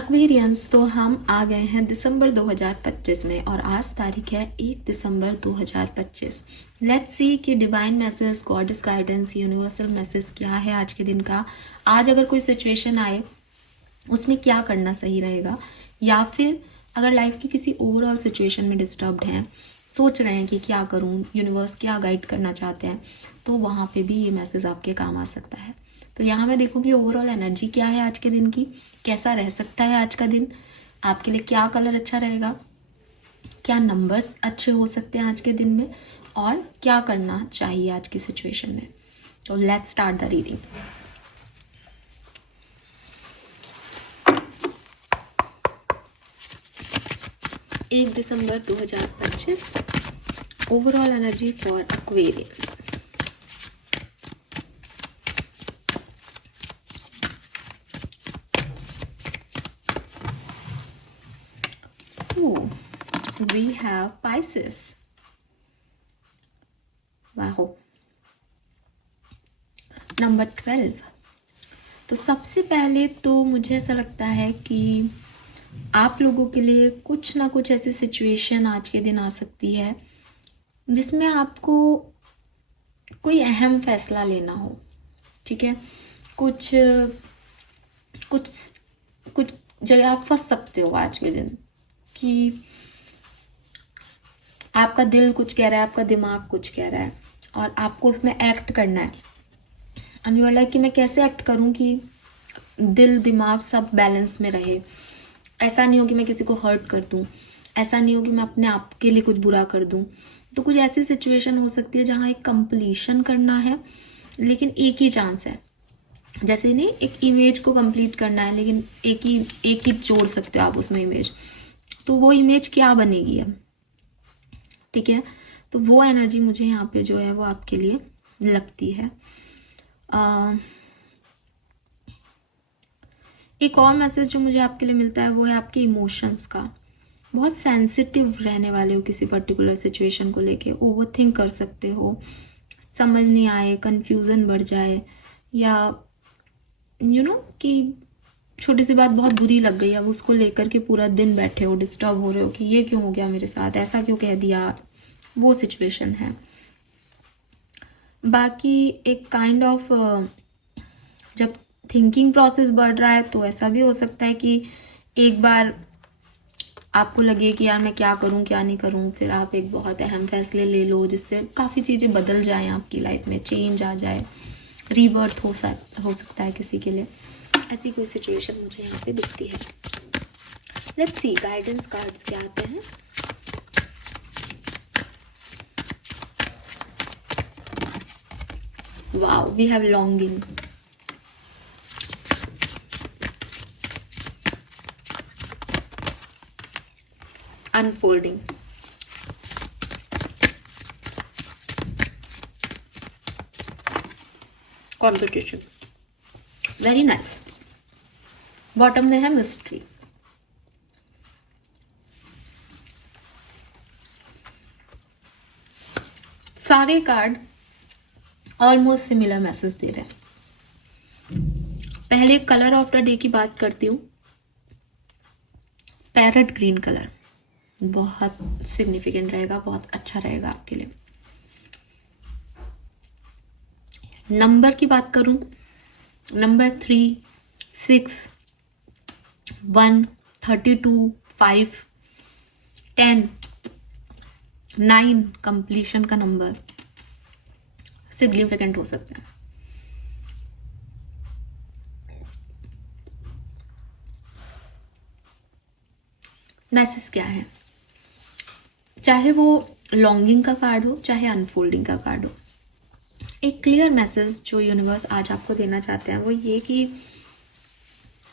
Aquarians, तो हम आ गए हैं दिसंबर 2025 में और आज तारीख है 1 दिसंबर 2025। लेट्स सी कि divine message, goddess guidance, universal message क्या है आज के दिन का। आज अगर कोई सिचुएशन आए उसमें क्या करना सही रहेगा, या फिर अगर लाइफ की किसी ओवरऑल सिचुएशन में डिस्टर्ब्ड हैं, सोच रहे हैं कि क्या करूं, यूनिवर्स क्या गाइड करना चाहते हैं, तो वहाँ पे भी ये मैसेज आपके काम आ सकता है। तो यहाँ मैं देखूँगी ओवरऑल एनर्जी क्या है आज के दिन की, कैसा रह सकता है आज का दिन, आपके लिए क्या कलर अच्छा रहेगा, क्या नंबर्स अच्छे हो सकते हैं आज के दिन में, और क्या करना चाहिए आज की सिचुएशन में। तो लेट्स स्टार्ट द रीडिंग। एक दिसंबर 2025 overall energy for Aquarians. We have Pisces. Wow. Number 12। तो सबसे पहले तो मुझे ऐसा लगता है कि आप लोगों के लिए कुछ ना कुछ ऐसी सिचुएशन आज के दिन आ सकती है जिसमें आपको कोई अहम फैसला लेना हो। ठीक है, कुछ कुछ कुछ जगह आप फंस सकते हो आज के दिन कि आपका दिल कुछ कह रहा है, आपका दिमाग कुछ कह रहा है और आपको उसमें एक्ट करना है। एंड यू आर लाइक कि मैं कैसे एक्ट करूं कि दिल दिमाग सब बैलेंस में रहे। ऐसा नहीं हो कि मैं किसी को हर्ट कर दूं, ऐसा नहीं हो कि मैं अपने आप के लिए कुछ बुरा कर दूं। तो कुछ ऐसी सिचुएशन हो सकती है जहां एक कंप्लीशन करना है लेकिन एक ही चांस है। जैसे नहीं, एक इमेज को कंप्लीट करना है लेकिन एक ही जोड़ सकते हो आप उसमें इमेज, तो वो इमेज क्या बनेगी अब। ठीक है, तो वो एनर्जी मुझे यहाँ पे जो है वो आपके लिए लगती है। एक और मैसेज जो मुझे आपके लिए मिलता है वो है आपके इमोशंस का। बहुत सेंसिटिव रहने वाले हो किसी पर्टिकुलर सिचुएशन को लेके, ओवरथिंक कर सकते हो, समझ नहीं आए, कंफ्यूजन बढ़ जाए, या कि छोटी सी बात बहुत बुरी लग गई, अब उसको लेकर के पूरा दिन बैठे हो, डिस्टर्ब हो रहे हो कि ये क्यों हो गया मेरे साथ, ऐसा क्यों कह दिया, वो सिचुएशन है। बाकी एक काइंड ऑफ जब थिंकिंग प्रोसेस बढ़ रहा है तो ऐसा भी हो सकता है कि एक बार आपको लगे कि यार मैं क्या करूं क्या नहीं करूं, फिर आप एक बहुत अहम फैसले ले लो जिससे काफ़ी चीज़ें बदल जाएं आपकी लाइफ में, चेंज आ जाए, रीबर्थ हो सकता है किसी के लिए। ऐसी कोई सिचुएशन मुझे यहाँ पे दिखती है। लेट्स सी गाइडेंस कार्ड्स क्या आते हैं। Wow, we have longing, unfolding, competition, very nice। Bottom में है मिस्ट्री। सारे कार्ड ऑलमोस्ट सिमिलर मैसेज दे रहे हैं। पहले कलर ऑफ द डे की बात करती हूँ। पैरेट ग्रीन कलर बहुत सिग्निफिकेंट रहेगा, बहुत अच्छा रहेगा आपके लिए। नंबर की बात करूं, नंबर 3, 6, 1, 32, 5, 10, 9 कंप्लीशन का नंबर सिग्निफिकेंट हो सकता है। मैसेज क्या है, चाहे वो लॉन्गिंग का कार्ड हो चाहे अनफोल्डिंग का कार्ड हो, एक क्लियर मैसेज जो यूनिवर्स आज आपको देना चाहते हैं वो ये कि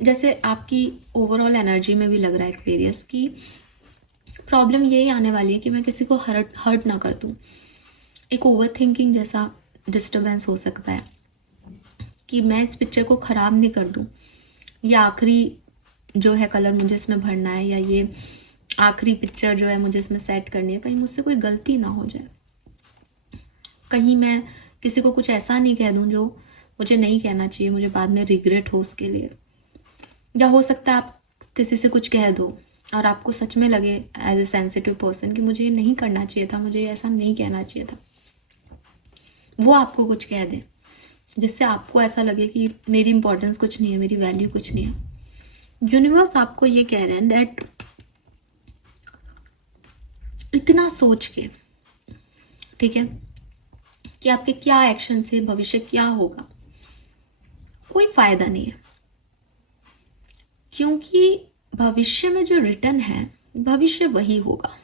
जैसे आपकी ओवरऑल एनर्जी में भी लग रहा है एक्वेरियस की प्रॉब्लम यही आने वाली है कि मैं किसी को हर्ट ना कर दूं। एक ओवर थिंकिंग जैसा डिस्टर्बेंस हो सकता है कि मैं इस पिक्चर को ख़राब नहीं कर दूं, या आखिरी जो है कलर मुझे इसमें भरना है, या ये आखिरी पिक्चर जो है मुझे इसमें सेट करनी है, कहीं मुझसे कोई गलती ना हो जाए, कहीं मैं किसी को कुछ ऐसा नहीं कह दूं जो मुझे नहीं कहना चाहिए, मुझे बाद में रिग्रेट हो उसके लिए। या हो सकता है आप किसी से कुछ कह दो और आपको सच में लगे एज ए सेंसिटिव पर्सन कि मुझे ये नहीं करना चाहिए था, मुझे ऐसा नहीं कहना चाहिए था, वो आपको कुछ कह दे जिससे आपको ऐसा लगे कि मेरी इंपॉर्टेंस कुछ नहीं है, मेरी वैल्यू कुछ नहीं है। यूनिवर्स आपको ये कह रहे हैं दैट इतना सोच के, ठीक है, कि आपके क्या एक्शन से भविष्य क्या होगा, कोई फायदा नहीं है। क्योंकि भविष्य में जो रिटर्न है, भविष्य वही होगा।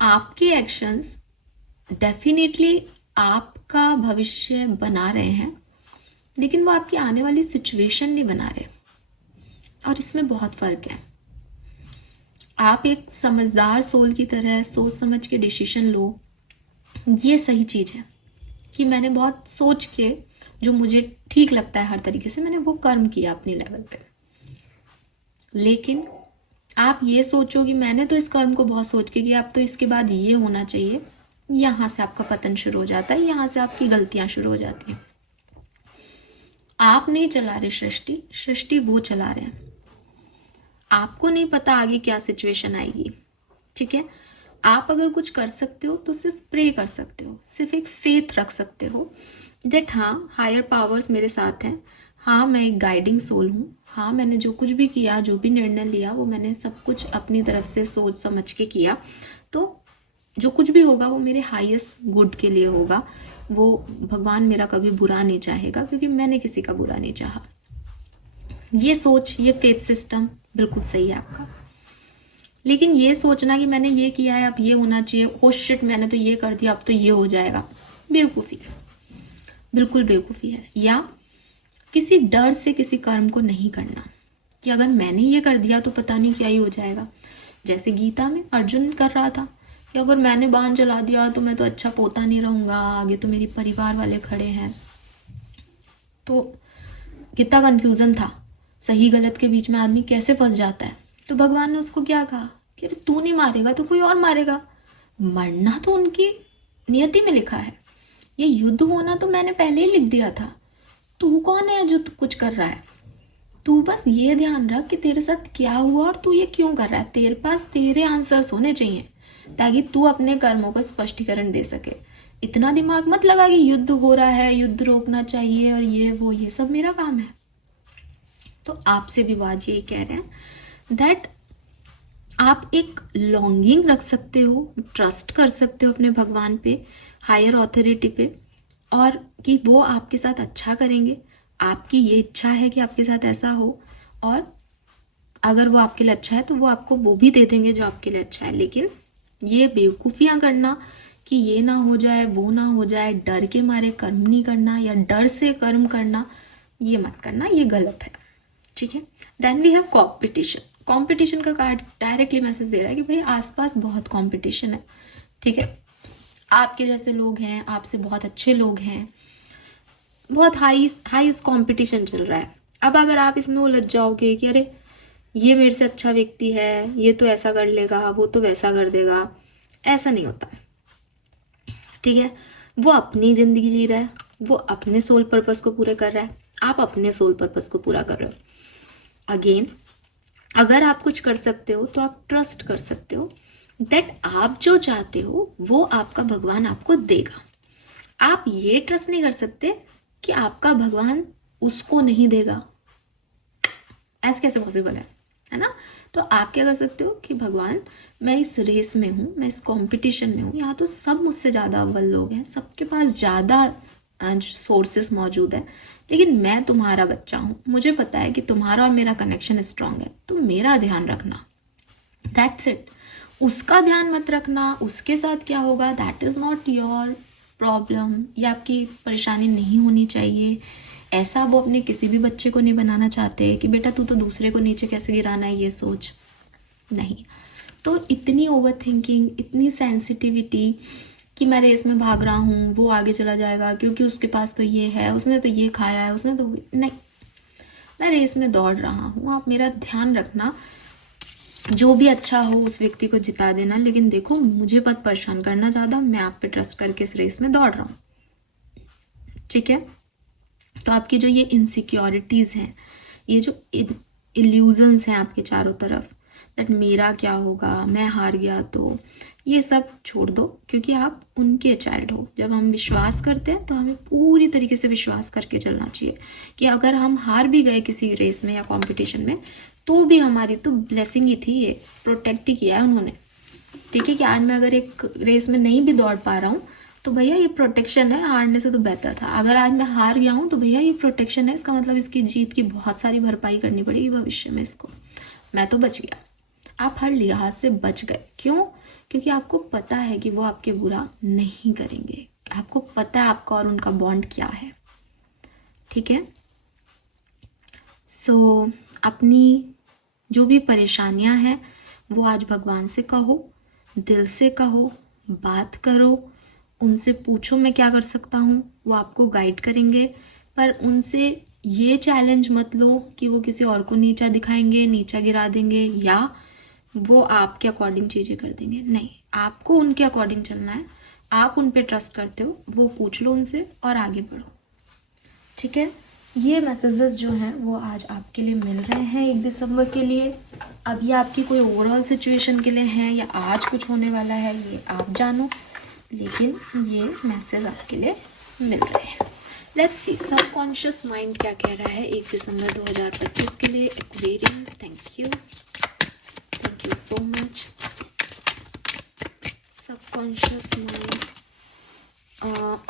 आपके एक्शंस डेफिनेटली आपका भविष्य बना रहे हैं, लेकिन वो आपकी आने वाली सिचुएशन नहीं बना रहे, और इसमें बहुत फर्क है। आप एक समझदार सोल की तरह सोच समझ के डिसीजन लो, ये सही चीज है कि मैंने बहुत सोच के जो मुझे ठीक लगता है हर तरीके से मैंने वो कर्म किया अपनी लेवल पे। लेकिन आप ये सोचो कि मैंने तो इस कर्म को बहुत सोच के किया, अब तो इसके बाद ये होना चाहिए, यहां से आपका पतन शुरू हो जाता है, यहां से आपकी गलतियां शुरू हो जाती हैं। आप नहीं चला रहे सृष्टि, सृष्टि वो चला रहे हैं। आपको नहीं पता आगे क्या सिचुएशन आएगी, ठीक है। आप अगर कुछ कर सकते हो तो सिर्फ प्रे कर सकते हो, सिर्फ एक फेथ रख सकते हो दैट हाँ, हायर पावर्स मेरे साथ हैं, हाँ मैं एक गाइडिंग सोल हूँ, हाँ मैंने जो कुछ भी किया, जो भी निर्णय लिया, वो मैंने सब कुछ अपनी तरफ से सोच समझ के किया, तो जो कुछ भी होगा वो मेरे हाईएस्ट गुड के लिए होगा। वो भगवान मेरा कभी बुरा नहीं चाहेगा, क्योंकि मैंने किसी का बुरा नहीं चाहा। ये सोच, ये फेथ सिस्टम बिल्कुल सही है आपका। लेकिन ये सोचना कि मैंने ये किया है अब ये होना चाहिए, ओ शिट मैंने तो ये कर दिया अब तो ये हो जाएगा, बेवकूफ़ी है, बिल्कुल बेवकूफ़ी है। या किसी डर से किसी कर्म को नहीं करना कि अगर मैंने ये कर दिया तो पता नहीं क्या ही हो जाएगा। जैसे गीता में अर्जुन कर रहा था कि अगर मैंने बाण चला दिया तो मैं तो अच्छा पोता नहीं रहूंगा, आगे तो मेरे परिवार वाले खड़े हैं। तो कितना कंफ्यूजन था, सही गलत के बीच में आदमी कैसे फंस जाता है। तो भगवान ने उसको क्या कहा कि अरे तू नहीं मारेगा तो कोई और मारेगा, मरना तो उनकी नियति में लिखा है, ये युद्ध होना तो मैंने पहले ही लिख दिया था, तू कौन है जो तू कुछ कर रहा है। तू बस ये ध्यान रख कि तेरे साथ क्या हुआ और तू ये क्यों कर रहा है। तेरे पास तेरे आंसर्स होने चाहिए ताकि तू अपने कर्मों को स्पष्टीकरण दे सके। इतना दिमाग मत लगा कि युद्ध हो रहा है, युद्ध रोकना चाहिए और ये वो, ये सब मेरा काम है। तो आपसे भी बात यही कह रहे हैं दैट आप एक लॉन्गिंग रख सकते हो, ट्रस्ट कर सकते हो अपने भगवान पे, हायर ऑथोरिटी पे, और कि वो आपके साथ अच्छा करेंगे। आपकी ये इच्छा है कि आपके साथ ऐसा हो, और अगर वो आपके लिए अच्छा है तो वो आपको वो भी दे देंगे जो आपके लिए अच्छा है। लेकिन ये बेवकूफ़ियाँ करना कि ये ना हो जाए वो ना हो जाए, डर के मारे कर्म नहीं करना या डर से कर्म करना, ये मत करना, ये गलत है, ठीक है। Then we have competition. Competition का कार्ड डायरेक्टली मैसेज दे रहा है कि भाई आसपास बहुत कॉम्पिटिशन है, ठीक है। आपके जैसे लोग हैं, आपसे बहुत अच्छे लोग हैं, बहुत हाईएस्ट कॉम्पिटिशन चल रहा है। अब अगर आप इसमें उलझ जाओगे कि अरे ये मेरे से अच्छा व्यक्ति है, ये तो ऐसा कर लेगा, वो तो वैसा कर देगा, ऐसा नहीं होता, ठीक है। वो अपनी जिंदगी जी रहा है, वो अपने सोल पर्पस को पूरा कर रहा है, आप अपने सोल पर्पस को पूरा कर रहे हो। अगेन अगर आप कुछ कर सकते हो तो आप ट्रस्ट कर सकते हो दैट आप जो चाहते हो वो आपका भगवान आपको देगा। आप ये ट्रस्ट नहीं कर सकते कि आपका भगवान उसको नहीं देगा, ऐसा कैसे पॉसिबल है ना। तो आप क्या कर सकते हो कि भगवान मैं इस रेस में हूँ, मैं इस कंपटीशन में हूँ, यहाँ तो सब मुझसे ज़्यादा अव्वल लोग हैं, सबके पास ज़्यादा सोर्सेस मौजूद है, लेकिन मैं तुम्हारा बच्चा हूँ, मुझे पता है कि तुम्हारा और मेरा कनेक्शन स्ट्रांग है, तो मेरा ध्यान रखना, दैट्स इट। उसका ध्यान मत रखना, उसके साथ क्या होगा that is not your problem, ये आपकी परेशानी नहीं होनी चाहिए। ऐसा वो अपने किसी भी बच्चे को नहीं बनाना चाहते कि बेटा तू तो दूसरे को नीचे कैसे गिराना है, ये सोच नहीं। तो इतनी ओवर थिंकिंग, इतनी सेंसिटिविटी कि मैं रेस में भाग रहा हूँ, वो आगे चला जाएगा क्योंकि उसके पास तो ये है, उसने तो ये खाया है, उसने तो नहीं, मैं रेस में दौड़ रहा हूँ। आप मेरा ध्यान रखना, जो भी अच्छा हो उस व्यक्ति को जिता देना, लेकिन देखो मुझे मत परेशान करना ज़्यादा, मैं आप पे ट्रस्ट करके इस रेस में दौड़ रहा हूँ, ठीक है। तो आपकी जो ये इनसिक्योरिटीज़ हैं, ये जो इल्यूजन्स हैं आपके चारों तरफ, दैट मेरा क्या होगा, मैं हार गया तो, ये सब छोड़ दो, क्योंकि आप उनके चाइल्ड हो। जब हम विश्वास करते हैं तो हमें पूरी तरीके से विश्वास करके चलना चाहिए कि अगर हम हार भी गए किसी रेस में या कंपटीशन में तो भी हमारी तो ब्लेसिंग ही थी, ये प्रोटेक्ट ही किया है उन्होंने। ठीक है कि आज मैं अगर एक रेस में नहीं भी दौड़ पा रहा हूँ तो भैया ये प्रोटेक्शन है, हारने से तो बेहतर था। अगर आज मैं हार गया हूँ तो भैया ये प्रोटेक्शन है, इसका मतलब इसकी जीत की बहुत सारी भरपाई करनी पड़ेगी भविष्य में इसको। मैं तो बच गया, आप हर लिहाज से बच गए। क्यों? क्योंकि आपको पता है कि वो आपके बुरा नहीं करेंगे, आपको पता है आपका और उनका बॉन्ड क्या है। ठीक है, सो अपनी जो भी परेशानियां हैं वो आज भगवान से कहो, दिल से कहो, बात करो, उनसे पूछो मैं क्या कर सकता हूँ, वो आपको गाइड करेंगे। पर उनसे ये चैलेंज मत लो कि वो किसी और को नीचा दिखाएंगे, नीचा गिरा देंगे, या वो आपके अकॉर्डिंग चीज़ें कर देंगे। नहीं, आपको उनके अकॉर्डिंग चलना है। आप उन पे ट्रस्ट करते हो, वो पूछ लो उनसे और आगे बढ़ो। ठीक है, ये मैसेजेस जो हैं वो आज आपके लिए मिल रहे हैं 1 दिसंबर के लिए। अब ये आपकी कोई ओवरऑल सिचुएशन के लिए है या आज कुछ होने वाला है ये आप जानो, लेकिन ये मैसेज आपके लिए मिल रहे हैं। लेट्स सी सबकॉन्शियस माइंड क्या कह रहा है 1 दिसंबर 2025 के लिए। Aquarians, thank you so much. Subconscious mind,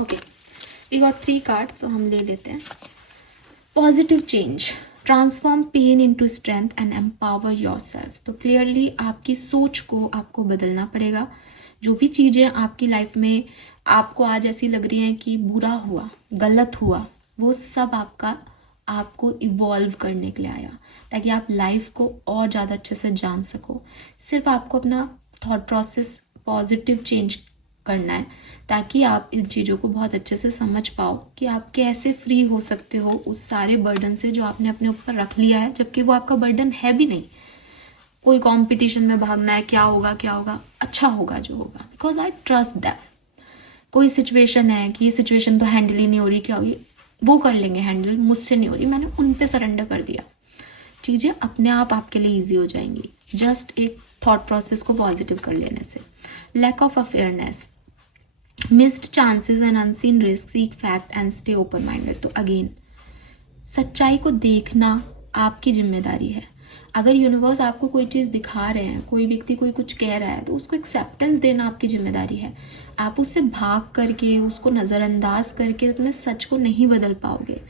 okay, we got 3 card, तो हम ले लेते हैं। Positive change, transform pain into strength and empower yourself. तो क्लियरली आपकी सोच को आपको बदलना पड़ेगा। जो भी चीज़ें आपकी लाइफ में आपको आज ऐसी लग रही हैं कि बुरा हुआ, गलत हुआ, वो सब आपको इवॉल्व करने के लिए आया, ताकि आप लाइफ को और ज़्यादा अच्छे से जान सको। सिर्फ आपको अपना थॉट प्रोसेस पॉजिटिव चेंज करना है, ताकि आप इन चीज़ों को बहुत अच्छे से समझ पाओ कि आप कैसे फ्री हो सकते हो उस सारे बर्डन से जो आपने अपने ऊपर रख लिया है, जबकि वो आपका बर्डन है भी नहीं। कोई कंपटीशन में भागना है, क्या होगा क्या होगा, अच्छा होगा जो होगा, बिकॉज आई ट्रस्ट दैट। कोई सिचुएशन है कि ये सिचुएशन तो हैंडल ही नहीं हो रही, क्या होगी, वो कर लेंगे हैंडल, मुझसे नहीं हो रही, मैंने उन पे सरेंडर कर दिया, चीज़ें अपने आप आपके लिए ईजी हो जाएंगी, जस्ट एक थॉट प्रोसेस को पॉजिटिव कर लेने से। Lack of awareness, missed chances and unseen risk, seek fact and stay open minded. तो अगेन सच्चाई को देखना आपकी जिम्मेदारी है। अगर यूनिवर्स आपको कोई चीज़ दिखा रहे हैं, कोई व्यक्ति कोई कुछ कह रहा है, तो उसको एक्सेप्टेंस देना आपकी जिम्मेदारी है। आप उससे भाग करके, उसको नज़रअंदाज करके अपने सच को नहीं बदल पाओगे।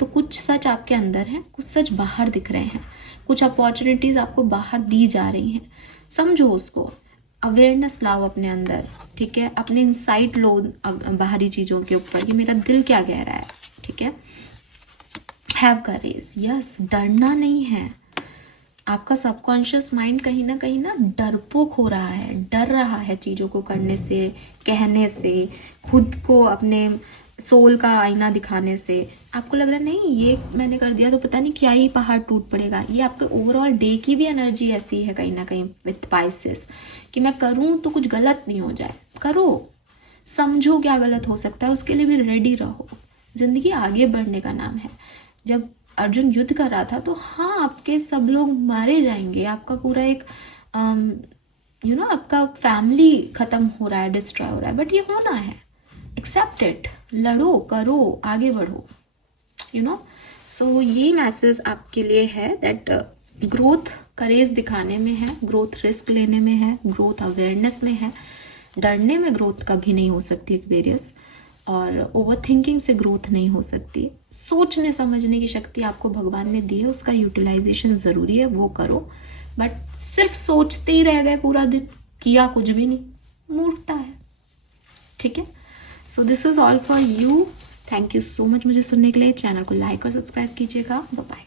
तो कुछ सच आपके अंदर हैं, कुछ सच बाहर दिख रहे हैं, कुछ अपॉर्चुनिटीज़ आपको बाहर दी जा रही हैं, समझो उसको, अवेयरनेस लाओ अपने अंदर। ठीक है, अपने इंसाइट लो बाहरी चीज़ों के ऊपर कि मेरा दिल क्या कह रहा है। ठीक है, हैव करेज, यस, डरना नहीं है। आपका सबकॉन्शियस माइंड कहीं ना डरपोक हो रहा है, डर रहा है चीज़ों को करने से, कहने से, खुद को अपने सोल का आईना दिखाने से। आपको लग रहा है नहीं ये मैंने कर दिया तो पता नहीं क्या ही पहाड़ टूट पड़ेगा। ये आपके ओवरऑल डे की भी एनर्जी ऐसी है कहीं ना कहीं विथ पाइसेस, कि मैं करूँ तो कुछ गलत नहीं हो जाए। करो, समझो क्या गलत हो सकता है, उसके लिए भी रेडी रहो। जिंदगी आगे बढ़ने का नाम है। जब अर्जुन युद्ध कर रहा था तो हाँ, आपके सब लोग मारे जाएंगे, आपका पूरा एक आपका फैमिली खत्म हो रहा है, डिस्ट्रॉय हो रहा है, बट ये होना है। एक्सेप्ट इट, लड़ो, करो, आगे बढ़ो। सो ये मैसेज आपके लिए है दैट ग्रोथ करेज दिखाने में है, ग्रोथ रिस्क लेने में है, ग्रोथ अवेयरनेस में है। डरने में ग्रोथ कभी नहीं हो सकती एक्वेरियस, और ओवर थिंकिंग से ग्रोथ नहीं हो सकती। सोचने समझने की शक्ति आपको भगवान ने दी है, उसका यूटिलाइजेशन ज़रूरी है, वो करो। बट सिर्फ सोचते ही रह गए पूरा दिन, किया कुछ भी नहीं, मूर्खता है। ठीक है, so this is all for you. Thank you so much मुझे सुनने के लिए। चैनल को लाइक और सब्सक्राइब कीजिएगा। Bye bye.